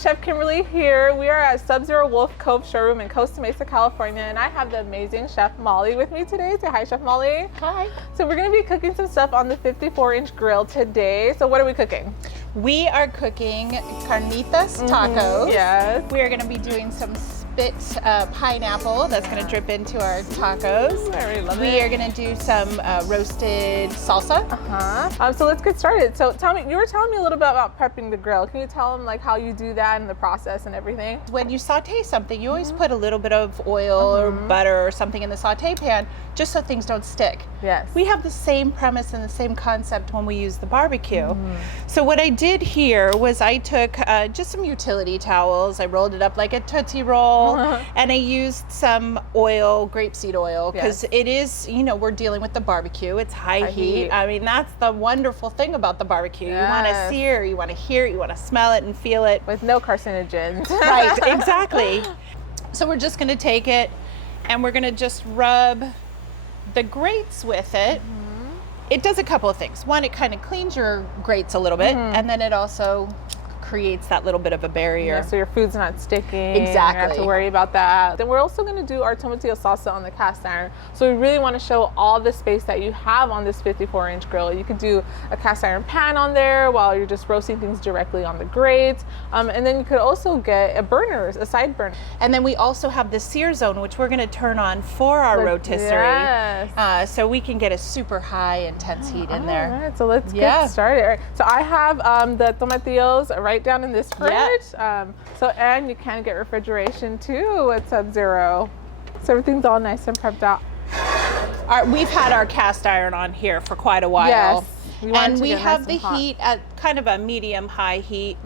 Chef Kimberly here. We are at SubZero Wolf Cove Showroom in Costa Mesa, California, and I have the amazing Chef Molly with me today. Say hi, Chef Molly. Hi. So we're going to be cooking some stuff on the 54-inch grill today. So what are we cooking? We are cooking Carnitas tacos. Yes. We are going to be doing some spit pineapple that's going to drip into our tacos. I really love it. We are going to do some roasted salsa. So let's get started. So tell me, you were telling me a little bit about prepping the grill. Can you tell them like how you do that and the process and everything? When you saute something, you always put a little bit of oil or butter or something in the saute pan just so things don't stick. Yes. We have the same premise and the same concept when we use the barbecue. So what I did here was I took just some utility towels. I rolled it up like a Tootsie Roll and I used some oil, grapeseed oil, because it is, you know, we're dealing with the barbecue. It's high heat. I mean, that's the wonderful thing about the barbecue. You want to sear, you want to hear it, you want to smell it and feel it. With no carcinogens. Right, exactly. So we're just going to take it and we're going to just rub the grates with it. It does a couple of things. One, it kind of cleans your grates a little bit, and then it also creates that little bit of a barrier. Yeah, so your food's not sticking. Exactly. You don't have to worry about that. Then we're also going to do our tomatillo salsa on the cast iron. So we really want to show all the space that you have on this 54-inch grill. You could do a cast iron pan on there while you're just roasting things directly on the grates. And then you could also get a side burner. And then we also have the sear zone, which we're going to turn on for our rotisserie. So we can get a super high intense heat in there. All right, so let's get started. All right, so I have the tomatillos right down in this fridge. And you can get refrigeration too at SubZero. So everything's all nice and prepped out. We've had our cast iron on here for quite a while. Yes. And we have the heat at kind of a medium-high heat.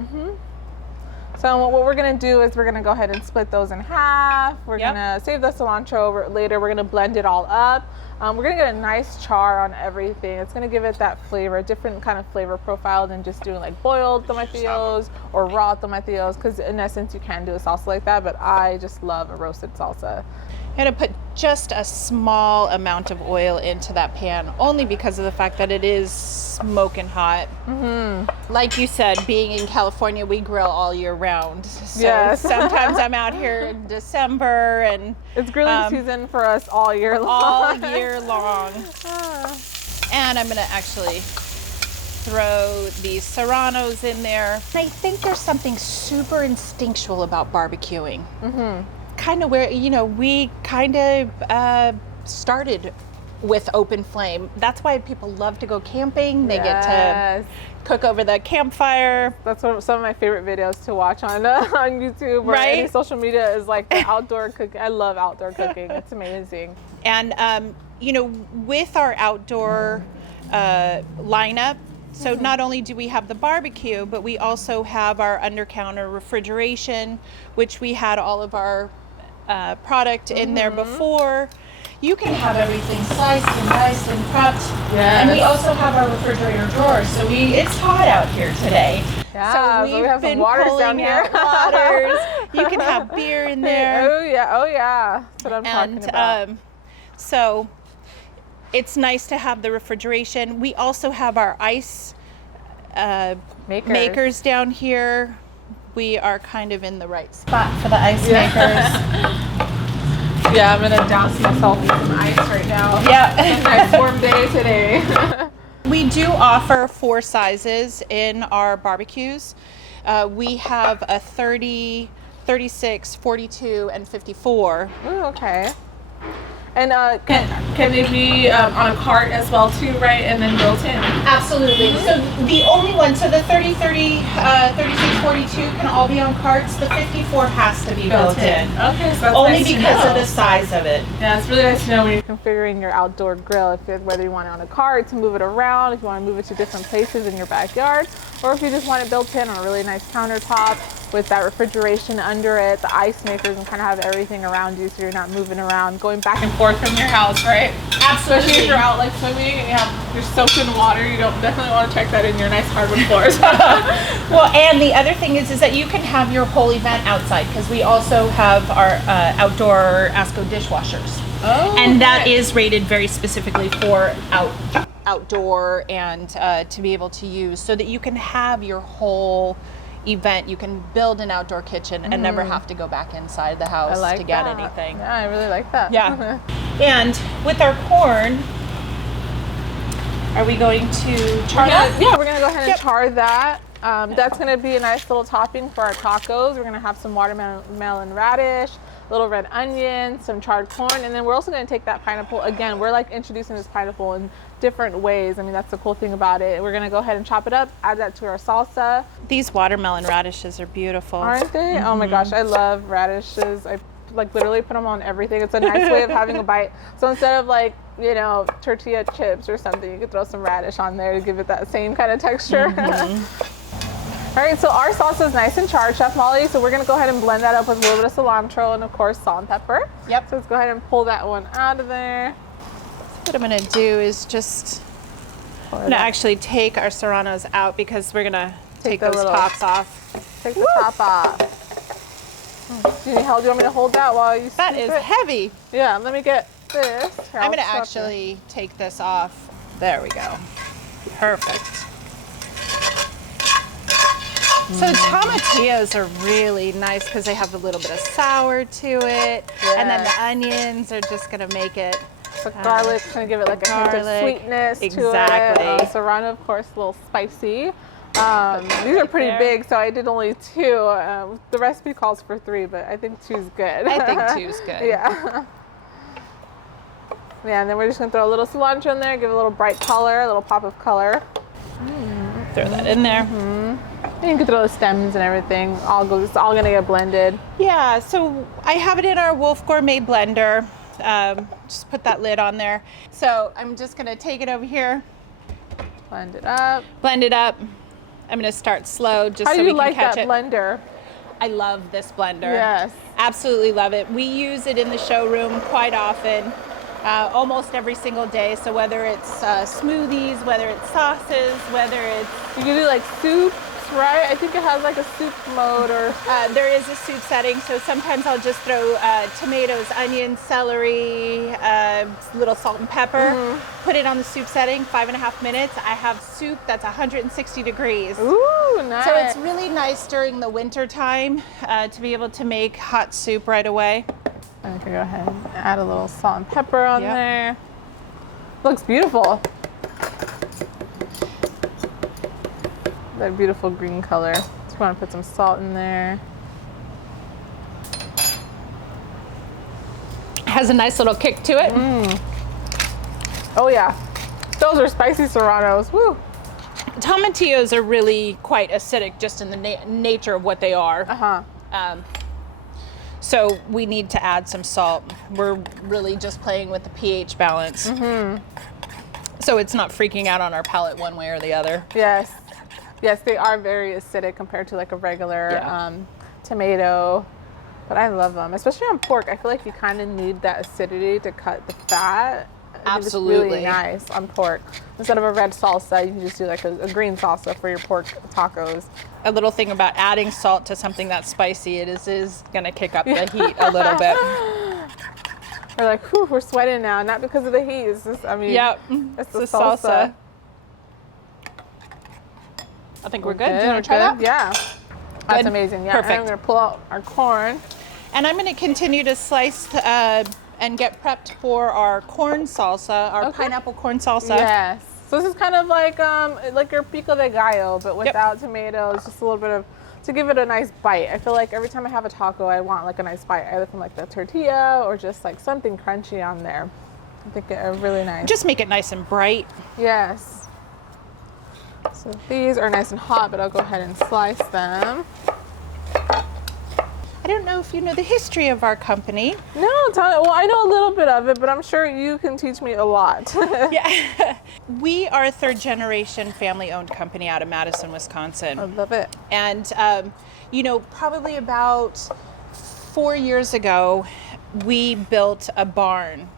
So what we're gonna do is we're gonna go ahead and split those in half. We're gonna save the cilantro later. We're gonna blend it all up. We're gonna get a nice char on everything. It's gonna give it that flavor, a different kind of flavor profile than just doing like boiled tomatillos or raw tomatillos, because in essence you can do a salsa like that, but I just love a roasted salsa. I'm gonna put just a small amount of oil into that pan, only because of the fact that it is smoking hot. Like you said, being in California, we grill all year round. So sometimes I'm out here in December, and it's grilling season for us all year long. All year long. And I'm gonna actually throw these serranos in there. I think there's something super instinctual about barbecuing. Kind of where, you know, we kind of started with open flame. That's why people love to go camping. They get to cook over the campfire. That's some of my favorite videos to watch on YouTube or any social media is like the outdoor cooking. I love outdoor cooking. It's amazing. And, you know, with our outdoor lineup, so not only do we have the barbecue, but we also have our under-counter refrigeration, which we had all of our product in there before. You can have everything sliced and diced and prepped. And we also have our refrigerator drawers. So it's hot out here today. So we have been some waters pulling down here. out waters. You can have beer in there. Oh yeah. That's what I'm talking about. So it's nice to have the refrigeration. We also have our ice makers down here. We are kind of in the right spot for the ice makers. Yeah, I'm gonna douse myself with some ice right now. Yeah. It's a nice warm day today. We do offer 4 sizes in our barbecues. We have a 30, 36, 42, and 54. Ooh, okay. And can they be on a cart as well too, right? And then built in? Absolutely. So the only one, so the 30, 30, 36, 42 can all be on carts. The 54 has to be built in. Okay, so that's only nice because of the size of it. Yeah, it's really nice to know when you're configuring your outdoor grill, whether you want it on a cart to move it around, if you want to move it to different places in your backyard, or if you just want it built in on a really nice countertop with that refrigeration under it, the ice makers, and kind of have everything around you so you're not moving around, going back and forth from your house, right? Absolutely. Especially if you're out like swimming and you're soaked in water, you don't definitely want to check that in your nice hardwood floors. Well, and the other thing is that you can have your whole event outside, because we also have our outdoor ASCO dishwashers. Oh, and that is rated very specifically for outdoor and to be able to use, so that you can have your whole event, you can build an outdoor kitchen and never have to go back inside the house to get anything. Yeah, I really like that. Yeah. And with our corn, are we going to char that? Yeah, we're gonna go ahead and char that. That's gonna be a nice little topping for our tacos. We're gonna have some watermelon radish, little red onion, some charred corn, and then we're also gonna take that pineapple. Again, we're like introducing this pineapple in different ways. I mean, that's the cool thing about it. We're gonna go ahead and chop it up, add that to our salsa. These watermelon radishes are beautiful. Aren't they? Oh my gosh, I love radishes. I like literally put them on everything. It's a nice way of having a bite. So instead of like, you know, tortilla chips or something, you could throw some radish on there to give it that same kind of texture. All right, so our salsa is nice and charred, Chef Molly. So we're gonna go ahead and blend that up with a little bit of cilantro and of course salt and pepper. Yep. So let's go ahead and pull that one out of there. What I'm gonna do is just, I'm gonna actually take our serranos out because we're gonna take those tops off. Take the top off. Do you need help? Do you want me to hold that while you That is heavy. Yeah, let me get this. Here, I'm gonna actually take this off. There we go. Perfect. So tomatillos are really nice because they have a little bit of sour to it. Yeah. And then the onions are just gonna make it. The garlic's gonna give it like a hint of sweetness to it. Exactly. Serrano, of course, a little spicy. These are pretty big, so I did only 2. The recipe calls for 3, but I think 2's good. I think 2's good. Yeah. Yeah, and then we're just gonna throw a little cilantro in there, give it a little bright color, a little pop of color. Throw that in there. And you can throw the stems and everything. It's all gonna get blended. Yeah, so I have it in our Wolf Gourmet blender. Just put that lid on there. So I'm just gonna take it over here. Blend it up. Blend it up. I'm gonna start slow just How so do we you can like catch that it. blender? I love this blender. Yes. Absolutely love it. We use it in the showroom quite often, almost every single day. So whether it's smoothies, whether it's sauces, whether it's... You can do like soups, right? I think it has like a soup mode or... there is a soup setting, so sometimes I'll just throw tomatoes, onions, celery, little salt and pepper, put it on the soup setting, 5.5 minutes. I have soup that's 160 degrees. Ooh, nice. So it's really nice during the winter time to be able to make hot soup right away. I can go ahead and add a little salt and pepper on there. Looks beautiful. That beautiful green color. Just want to put some salt in there. Has a nice little kick to it. Oh yeah, those are spicy serranos. Woo. Tomatillos are really quite acidic just in the nature of what they are. So we need to add some salt. We're really just playing with the pH balance. So it's not freaking out on our palate one way or the other. Yes. Yes, they are very acidic compared to like a regular tomato. But I love them, especially on pork. I feel like you kind of need that acidity to cut the fat. Absolutely. It's really nice on pork. Instead of a red salsa, you can just do like a green salsa for your pork tacos. A little thing about adding salt to something that's spicy, it is going to kick up the heat a little bit. We're like, whew, we're sweating now. Not because of the heat. It's just, I mean, it's the salsa. I think we're good. Do you want to try that? Yeah. That's amazing. Yeah. Perfect. And I'm going to pull out our corn. And I'm going to continue to slice and get prepped for our corn salsa, our pineapple corn salsa. Yes. So this is kind of like your pico de gallo, but without tomatoes, just a little bit of, to give it a nice bite. I feel like every time I have a taco, I want like a nice bite, either from like the tortilla or just like something crunchy on there. I think they're really nice. Just make it nice and bright. Yes. So these are nice and hot, but I'll go ahead and slice them. I don't know if you know the history of our company. No, well, I know a little bit of it, but I'm sure you can teach me a lot. Yeah. We are a 3rd generation family owned company out of Madison, Wisconsin. I love it. And, probably about 4 years ago, we built a barn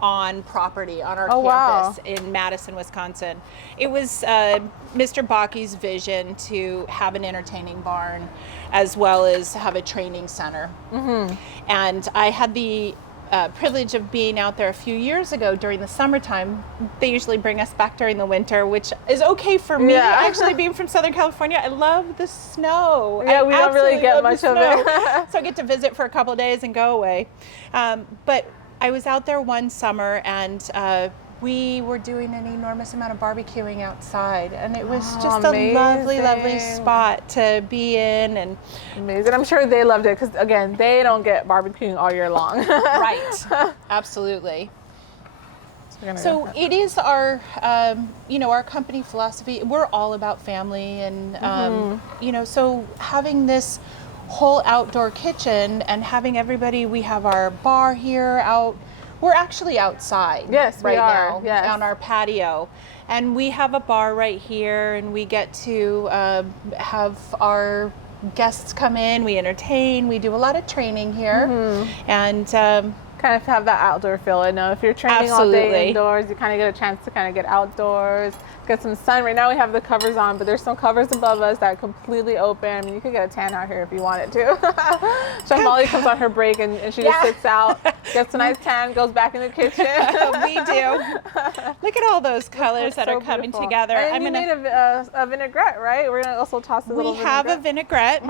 on property on our campus in Madison, Wisconsin. It was Mr. Baki's vision to have an entertaining barn as well as have a training center. And I had the privilege of being out there a few years ago during the summertime. They usually bring us back during the winter, which is okay for me. Yeah. Actually, being from Southern California, I love the snow. Yeah, I we don't really absolutely get love much the of snow. it. So I get to visit for a couple of days and go away. But I was out there one summer, and we were doing an enormous amount of barbecuing outside, and it was just a lovely, lovely spot to be in. And amazing. I'm sure they loved it because, again, they don't get barbecuing all year long. right, absolutely. So it is our, our company philosophy. We're all about family, and so having this whole outdoor kitchen and having everybody. We have our bar here out. We're actually outside. Yes, right we are. now yes. on our patio, and we have a bar right here, and we get to have our guests come in. We entertain. We do a lot of training here, and kind of have that outdoor feel. I know if you're training all day indoors, you kind of get a chance to kind of get outdoors, get some sun. Right now we have the covers on, but there's some covers above us that are completely open. I mean, you could get a tan out here if you wanted to. Chef Molly comes on her break and she just sits out, gets a nice tan, goes back in the kitchen. We do. Look at all those colors that are coming together. And you made a vinaigrette, right? We're gonna also toss a little vinaigrette. We have a vinaigrette.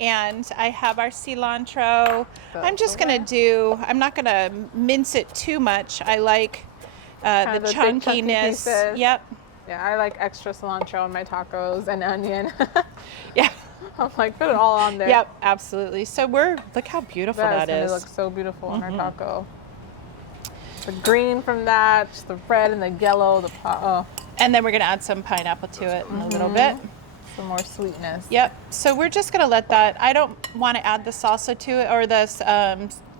And I have our cilantro. I'm just I'm not gonna mince it too much. I like the chunkiness. Yep. Yeah, I like extra cilantro on my tacos and onion. Yeah. I'm like, put it all on there. Yep, absolutely. So look how beautiful that is. It looks so beautiful on our taco. The green from that, just the red and the yellow, And then we're gonna add some pineapple to it in a little bit. Some more sweetness. Yep. So we're just gonna let that. I don't want to add the salsa to it or this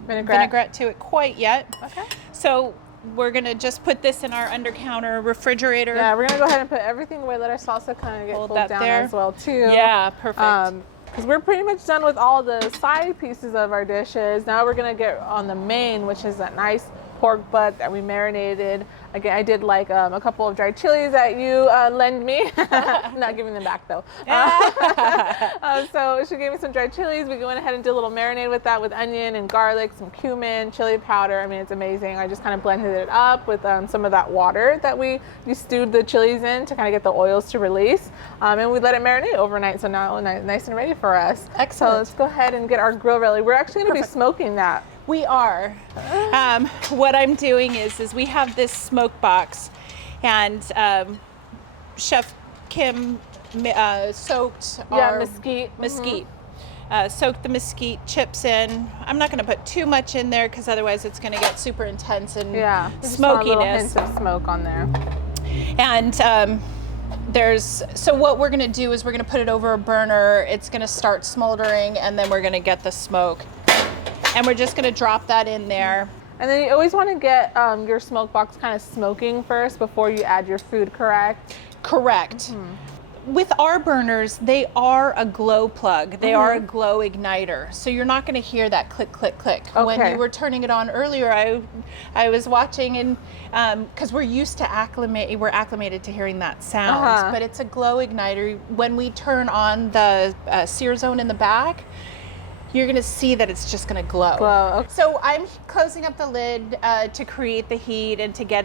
vinaigrette to it quite yet. Okay. So we're gonna just put this in our under counter refrigerator. Yeah, we're gonna go ahead and put everything away. Let our salsa kind of get cooled down there as well too. Yeah, perfect. Because we're pretty much done with all the side pieces of our dishes. Now we're gonna get on the main, which is that nice pork butt that we marinated. Again, I did like a couple of dried chilies that you lend me. I'm not giving them back though. So she gave me some dried chilies. We went ahead and did a little marinade with that, with onion and garlic, some cumin, chili powder. I mean, it's amazing. I just kind of blended it up with some of that water that we stewed the chilies in to kind of get the oils to release. And we let it marinate overnight, so now it's nice and ready for us. Excellent. So let's go ahead and get our grill ready. We're actually going to be smoking that. We are. What I'm doing is we have this smoke box, and Chef Kim soaked our mesquite. Soaked the mesquite chips in. I'm not going to put too much in there because otherwise it's going to get super intense and smokiness. Just a little hint of smoke on there. And so what we're going to do is we're going to put it over a burner. It's going to start smoldering, and then we're going to get the smoke. And we're just going to drop that in there. And then you always want to get your smoke box kind of smoking first before you add your food, correct? Correct. With our burners, they are a glow plug. They are a glow igniter. So you're not going to hear that click, click, click. Okay. When you were turning it on earlier, I was watching, and because we're used to we're acclimated to hearing that sound. But it's a glow igniter. When we turn on the sear zone in the back, you're going to see that it's just going to glow. Okay. So I'm closing up the lid to create the heat and to get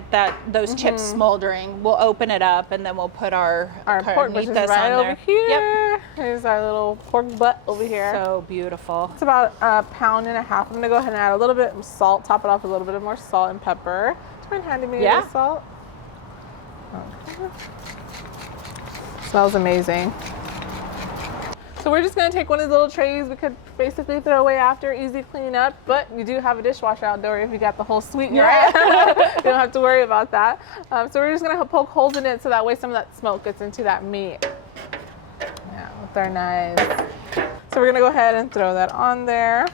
those chips smoldering. We'll open it up, and then we'll put our pork, which is right over here. Yep. Here's our little pork butt over here. So beautiful. It's about 1.5 pounds. I'm going to go ahead and add a little bit of salt, top it off with a little bit more salt and pepper. Do you mind handing me the salt? Okay. Smells amazing. So we're just going to take one of these little trays we could basically throw away after, easy clean up, but you do have a dishwasher outdoor if you got the whole suite, right? You don't have to worry about that. So we're just going to poke holes in it so that way some of that smoke gets into that meat. Yeah, with our knives. So we're going to go ahead and throw that on there.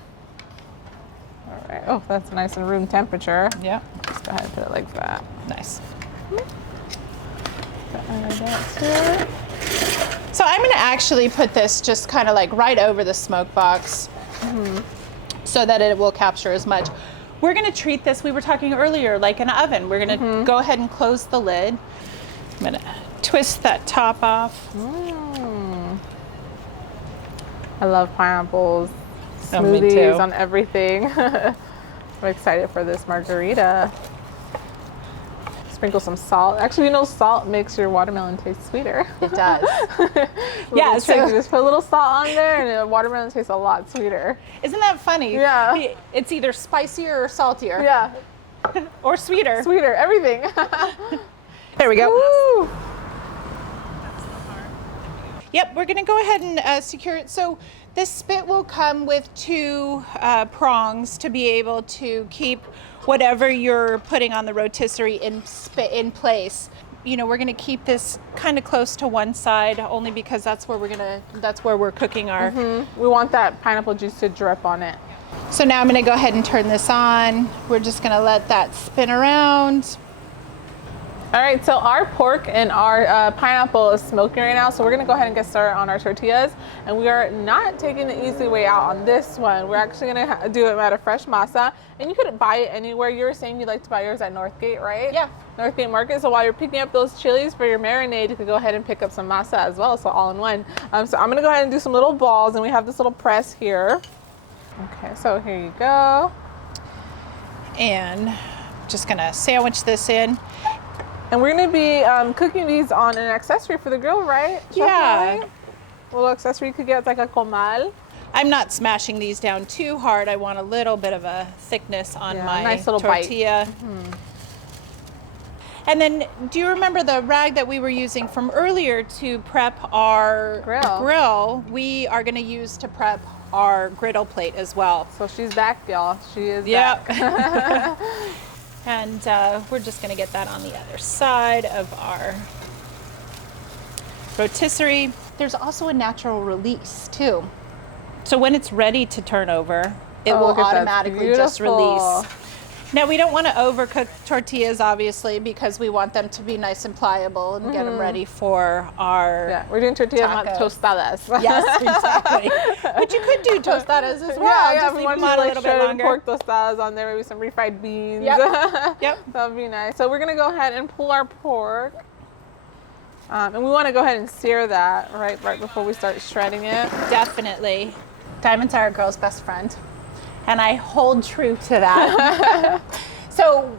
All right. Oh, that's nice and room temperature. Yeah. Just go ahead and put it like that. Nice. Add that to it. So I'm going to actually put this just kind of like right over the smoke box so that it will capture as much. We're going to treat this, we were talking earlier, like an oven. We're going to go ahead and close the lid. I'm going to twist that top off. I love pineapples, smoothies on everything. I'm excited for this margarita. Sprinkle some salt. Actually, you know, salt makes your watermelon taste sweeter. It does. Yeah, so you just put a little salt on there and the watermelon tastes a lot sweeter. Isn't that funny? Yeah. It's either spicier or saltier. Yeah. Or sweeter. Sweeter, everything. There we go. Woo! Yep, we're gonna go ahead and secure it. So this spit will come with 2 prongs to be able to keep whatever you're putting on the rotisserie in place. You know, we're gonna keep this kind of close to one side only because that's where we're cooking our. We want that pineapple juice to drip on it. So now I'm gonna go ahead and turn this on. We're just gonna let that spin around. All right, so our pork and our pineapple is smoking right now, so we're gonna go ahead and get started on our tortillas. And we are not taking the easy way out on this one. We're actually gonna do it at a fresh masa, and you could buy it anywhere. You were saying you like to buy yours at Northgate, right? Yeah. Northgate Market. So while you're picking up those chilies for your marinade, you could go ahead and pick up some masa as well, so all in one. So I'm gonna go ahead and do some little balls, and we have this little press here. Okay, so here you go. And just gonna sandwich this in. And we're gonna be cooking these on an accessory for the grill, right? Chef Yeah. Molly? A little accessory you could get, like a comal. I'm not smashing these down too hard. I want a little bit of a thickness on my nice little tortilla. And then, do you remember the rag that we were using from earlier to prep our grill? We are gonna use to prep our griddle plate as well. So she's back, y'all. She is back. And we're just gonna get that on the other side of our rotisserie. There's also a natural release too. So when it's ready to turn over, it will automatically just release. Now we don't want to overcook tortillas, obviously, because we want them to be nice and pliable and get them ready for our we're doing tortillas, not tacos. tostadas. Yes, exactly. But you could do tostadas as well. Yeah, just we leave want them to on a like little bit longer. pork tostadas on there, maybe some refried beans. Yep. Yep. That would be nice. So we're gonna go ahead and pull our pork. And we want to go ahead and sear that right before we start shredding it. Definitely. Diamonds are a girl's best friend. And I hold true to that. So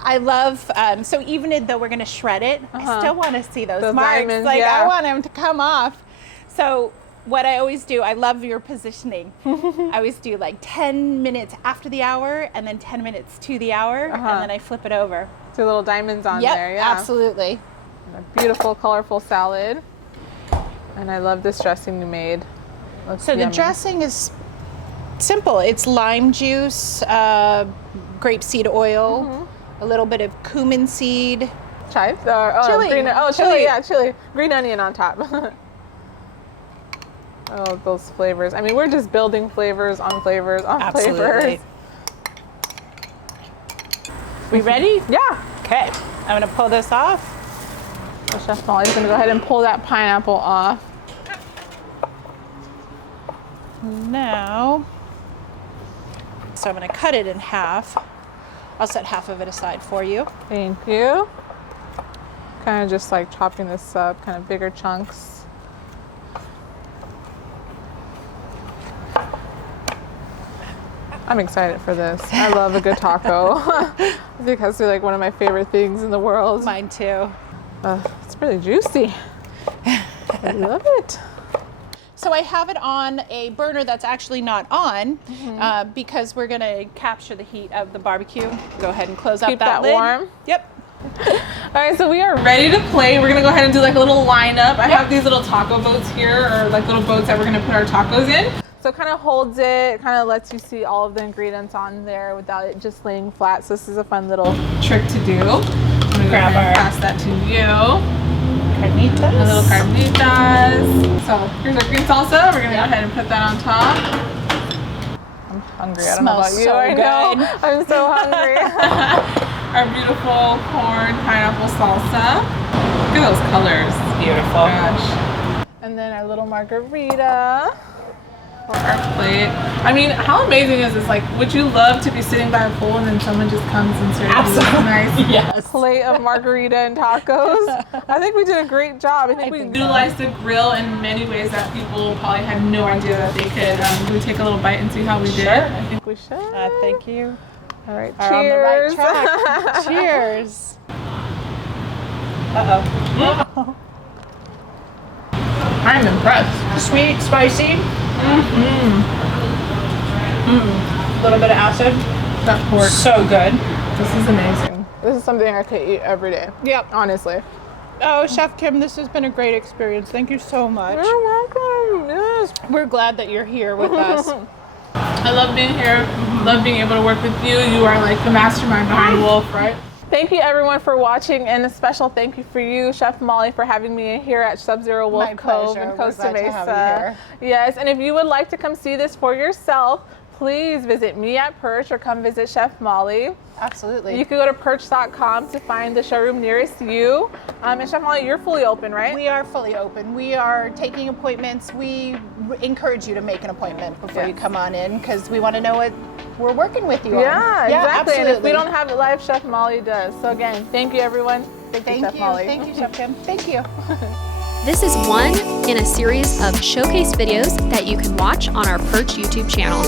I love, so even though we're going to shred it, I still want to see those marks. Diamonds, like I want them to come off. So what I always do, I love your positioning. I always do like 10 minutes after the hour and then 10 minutes to the hour. And then I flip it over. 2 little diamonds on Yep, there. Yeah, absolutely. A beautiful, colorful salad. And I love this dressing you made. Looks So yummy. the dressing is simple. It's lime juice, grapeseed oil, a little bit of cumin seed. Chives? Chili. Green, Chili. chili, yeah, chili. Green onion on top. Oh, those flavors. I mean, we're just building flavors on flavors on Absolutely. flavors. We ready? Yeah. Okay. I'm gonna pull this off. So Chef Molly's gonna go ahead and pull that pineapple off. Now, so I'm gonna cut it in half. I'll set half of it aside for you. Thank you. Kind of just like chopping this up, kind of bigger chunks. I'm excited for this. I love a good taco. I think that's like one of my favorite things in the world. Mine too. It's really juicy. I love it. So I have it on a burner that's actually not on because we're gonna capture the heat of the barbecue. Go ahead and close up Keep that that lid. warm. Yep. All right, so we are ready to plate. We're gonna go ahead and do like a little lineup. I have these little taco boats here, or like little boats that we're gonna put our tacos in. So it kind of holds it, kind of lets you see all of the ingredients on there without it just laying flat. So this is a fun little trick to do. I'm gonna Grab go ahead and our pass that to you. Carnitas. A little carnitas. So here's our green salsa. We're gonna go ahead and put that on top. I'm hungry. I don't know about Smells you. so I know. good. I'm so hungry. Our beautiful corn pineapple salsa. Look at those colors. Beautiful. Gosh. And then our little margarita for our plate. I mean, how amazing is this? Like, would you love to be sitting by a pool and then someone just comes and serves you this nice Yes. plate of margarita and tacos? I think we did a great job. I think we utilized the grill in many ways that people probably had no idea that they could. Can we take a little bite and see how we did? I think we should. Thank you. All right, are on the right cheers. track. Cheers. Uh-oh. I'm impressed. Sweet, spicy. A little bit of acid. That pork. So good. This is amazing. This is something I could eat every day. Yep. Honestly. Oh, Chef Kim, this has been a great experience. Thank you so much. You're welcome. Yes. We're glad that you're here with us. I love being here. Love being able to work with you. You are like the mastermind behind Wolf, right? Thank you everyone for watching, and a special thank you for you, Chef Molly, for having me here at SubZero Wolf My Cove pleasure. in We're Costa glad to have Mesa. you Yes, and if you would like to come see this for yourself, please visit me at PIRCH or come visit Chef Molly. Absolutely. You can go to PIRCH.com to find the showroom nearest you. And Chef Molly, you're fully open, right? We are fully open. We are taking appointments. We encourage you to make an appointment before you come on in, because we want to know what we're working with you on. Yeah, exactly. Absolutely. And if we don't have it live, Chef Molly does. So again, thank you everyone. Thank you, Chef Molly. Thank you, Chef Kim. Thank you. This is one in a series of showcase videos that you can watch on our PIRCH YouTube channel.